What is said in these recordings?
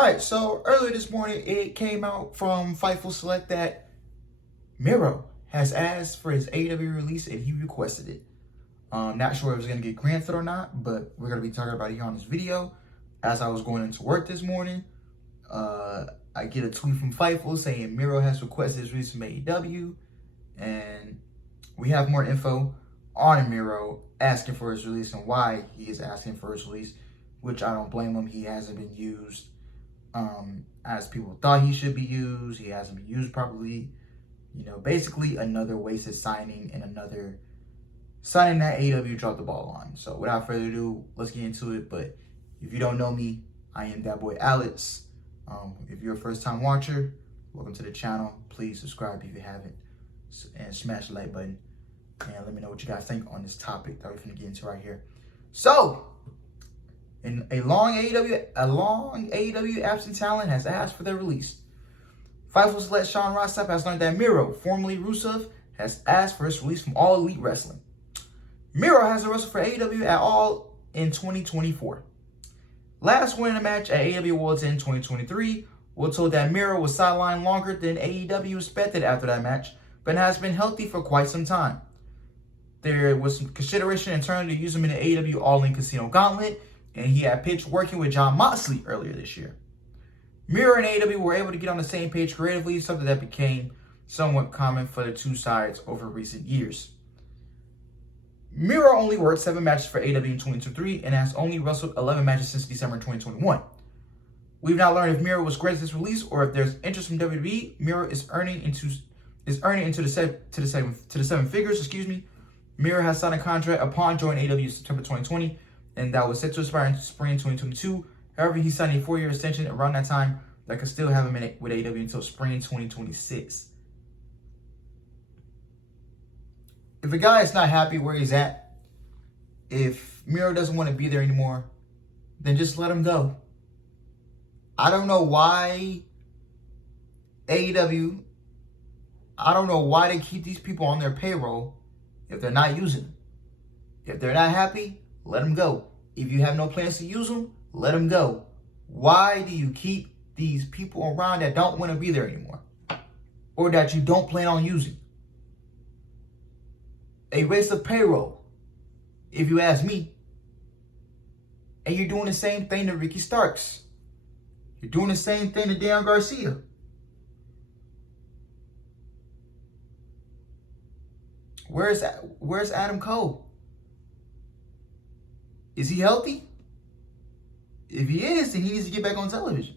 All right, so earlier this morning, it came out from Fightful Select that Miro has asked for his AEW release and he requested it. Not sure if it's going to get granted or not, but we're going to be talking about it here on this video. As I was going into work this morning, I get a tweet from Fightful saying Miro has requested his release from AEW, and we have more info on Miro asking for his release and why he is asking for his release, which I don't blame him. He hasn't been used as people thought he should be used. He hasn't been used properly. You know, basically another wasted signing and another signing that AEW dropped the ball on. So without further ado, let's get into it. But if you don't know me, I am that boy Alex. If you're a first-time watcher, welcome to the channel. Please subscribe if you haven't, and smash the like button. And let me know what you guys think on this topic that we're gonna get into right here. So, in a long AEW absent talent has asked for their release. Fightful Select Sean Rossap has learned that Miro, formerly Rusev, has asked for his release from All Elite Wrestling. Miro has wrestled for AEW at All in 2024. Last winning a match at AEW Worlds in 2023, we're told that Miro was sidelined longer than AEW expected after that match, but has been healthy for quite some time. There was some consideration internally to use him in the AEW All-In Casino Gauntlet, and he had pitched working with Jon Moxley earlier this year. Miro and AEW were able to get on the same page creatively, something that became somewhat common for the two sides over recent years. Miro only worked 7 matches for AEW in 2023 and has only wrestled 11 matches since December 2021. We've not learned if Miro was granted this release or if there's interest from WWE. Miro is earning into the seven figures. Miro has signed a contract upon joining AEW in September 2020, and that was set to expire in spring 2022. However, he signed a 4-year extension around that time that could still have him with AEW until spring 2026. If a guy is not happy where he's at, if Miro doesn't want to be there anymore, then just let him go. I don't know why AEW, I don't know why they keep these people on their payroll if they're not using them. If they're not happy, let them go. If you have no plans to use them, let them go. Why do you keep these people around that don't want to be there anymore? Or that you don't plan on using? A waste of payroll, if you ask me. And you're doing the same thing to Ricky Starks. You're doing the same thing to Dan Garcia. Where's Adam Cole? Is he healthy? If he is, then he needs to get back on television.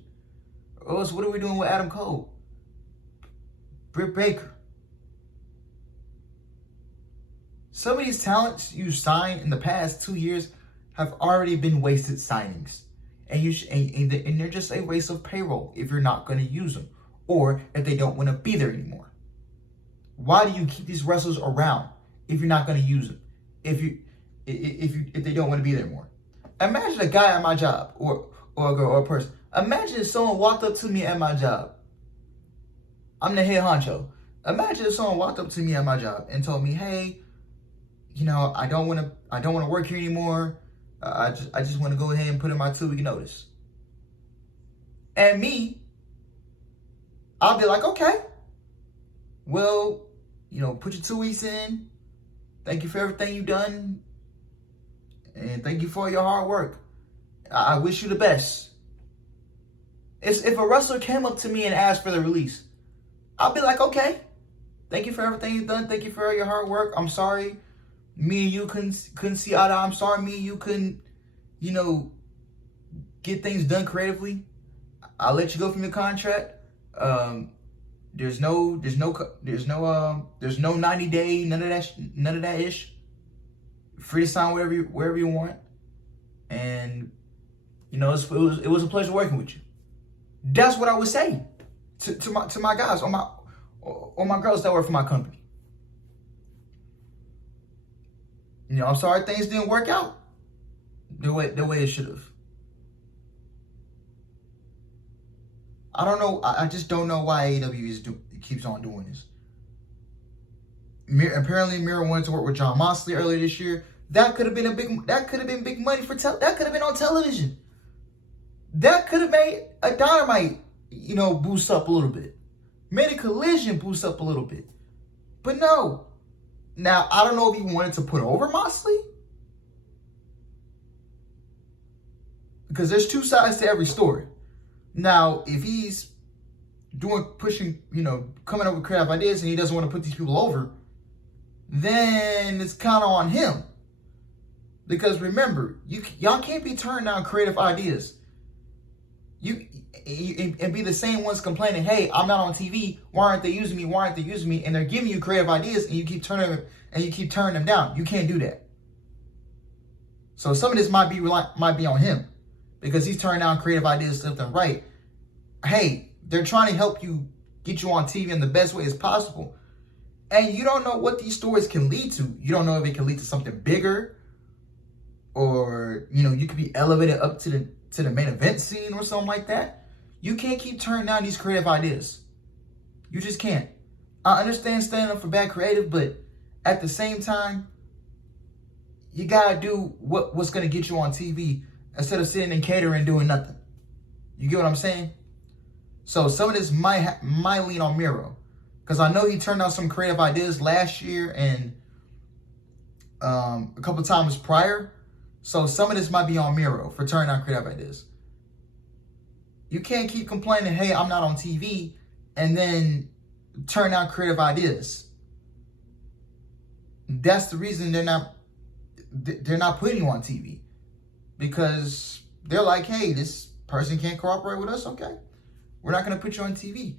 Or else what are we doing with Adam Cole? Britt Baker. Some of these talents you signed in the past 2 years have already been wasted signings. And they're just a waste of payroll if you're not going to use them. Or if they don't want to be there anymore. Why do you keep these wrestlers around if you're not going to use them? If they don't want to be there anymore? Imagine a guy at my job, or a girl, or a person. Imagine if someone walked up to me at my job. I'm the head honcho. Imagine if someone walked up to me at my job and told me, "Hey, you know, I don't want to work here anymore. I just want to go ahead and put in my 2-week notice." And me, I'll be like, "Okay, well, you know, put your 2 weeks in. Thank you for everything you've done. And thank you for your hard work. I wish you the best." If a wrestler came up to me and asked for the release, I'll be like, "Okay, thank you for everything you've done. Thank you for your hard work. I'm sorry me and you couldn't see eye to eye. I'm sorry me and you couldn't, you know, get things done creatively. I'll let you go from your contract. There's no 90-day, none of that ish. Free to sign wherever you want. And you know, it was a pleasure working with you." That's what I would say to my guys or my girls that work for my company. You know, I'm sorry things didn't work out the way it should have. I don't know. I just don't know why AEW keeps on doing this. Apparently, Miro wanted to work with Jon Moxley earlier this year. That could have been big money for that could have been on television. That could have made a Dynamite, boost up a little bit. Made a Collision boost up a little bit. But no. Now, I don't know if he wanted to put over Moxley, because there's two sides to every story. Now, if he's pushing, coming up with creative ideas and he doesn't want to put these people over, then it's kind of on him. Because remember, y'all can't be turning down creative ideas. And be the same ones complaining, hey, I'm not on TV. Why aren't they using me? Why aren't they using me? And they're giving you creative ideas, and you keep turning them down. You can't do that. So some of this might be on him, because he's turning down creative ideas left and right. Hey, they're trying to help you get you on TV in the best way as possible, and you don't know what these stories can lead to. You don't know if it can lead to something bigger, or you could be elevated up to the main event scene or something like that. You can't keep turning down these creative ideas. You just can't. I understand standing up for bad creative, but at the same time, you gotta do what's gonna get you on TV instead of sitting in catering and doing nothing. You get what I'm saying? So some of this might lean on Miro, because I know he turned down some creative ideas last year and a couple times prior. So some of this might be on Miro for turning down creative ideas. You can't keep complaining, hey, I'm not on TV, and then turn down creative ideas. That's the reason they're not putting you on TV, because they're like, hey, this person can't cooperate with us. Okay, we're not going to put you on TV.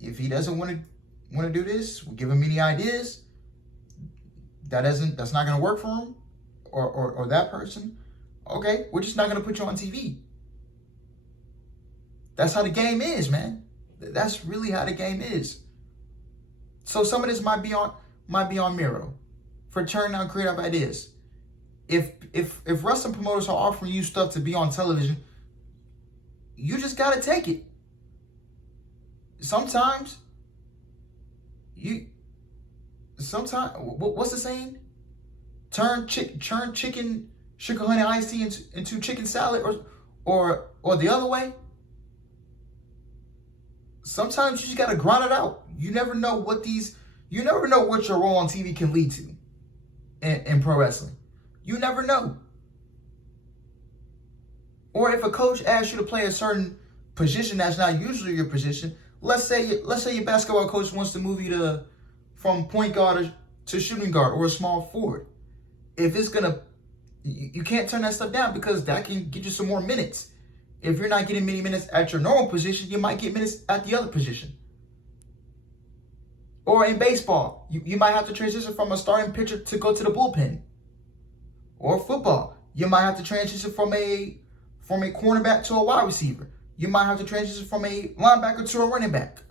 If he doesn't want to do this, we'll give him any ideas. That's not going to work for him or that person. Okay, we're just not going to put you on TV. That's how the game is, man. That's really how the game is. So some of this might be on Miro for turning down creative ideas. If wrestling promoters are offering you stuff to be on television, you just gotta take it. Sometimes what's the saying? Turn chicken sugar honey iced tea into chicken salad, or the other way. Sometimes you just gotta grind it out. You never know what your role on TV can lead to in pro wrestling. You never know. Or if a coach asks you to play a certain position that's not usually your position, let's say your basketball coach wants to move you from point guard to shooting guard or a small forward. If it's you can't turn that stuff down, because that can get you some more minutes. If you're not getting many minutes at your normal position, you might get minutes at the other position. Or in baseball, you might have to transition from a starting pitcher to go to the bullpen. Or football, you might have to transition from a cornerback to a wide receiver. You might have to transition from a linebacker to a running back.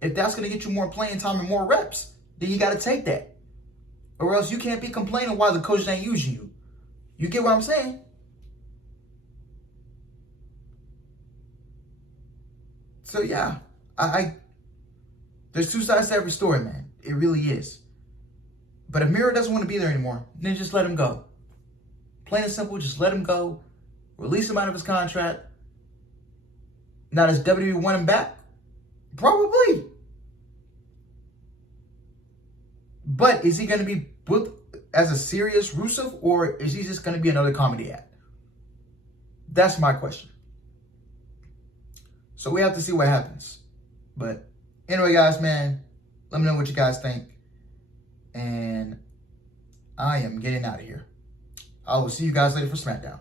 If that's going to get you more playing time and more reps, then you got to take that. Or else you can't be complaining why the coach ain't using you. You get what I'm saying? So yeah, there's two sides to every story, man. It really is. But if Miro doesn't want to be there anymore, then just let him go. Plain and simple, just let him go. Release him out of his contract. Now, does WWE want him back? Probably. But is he going to be booked as a serious Rusev, or is he just going to be another comedy act? That's my question. So we have to see what happens. But anyway, guys, man, let me know what you guys think. And I am getting out of here. I will see you guys later for SmackDown.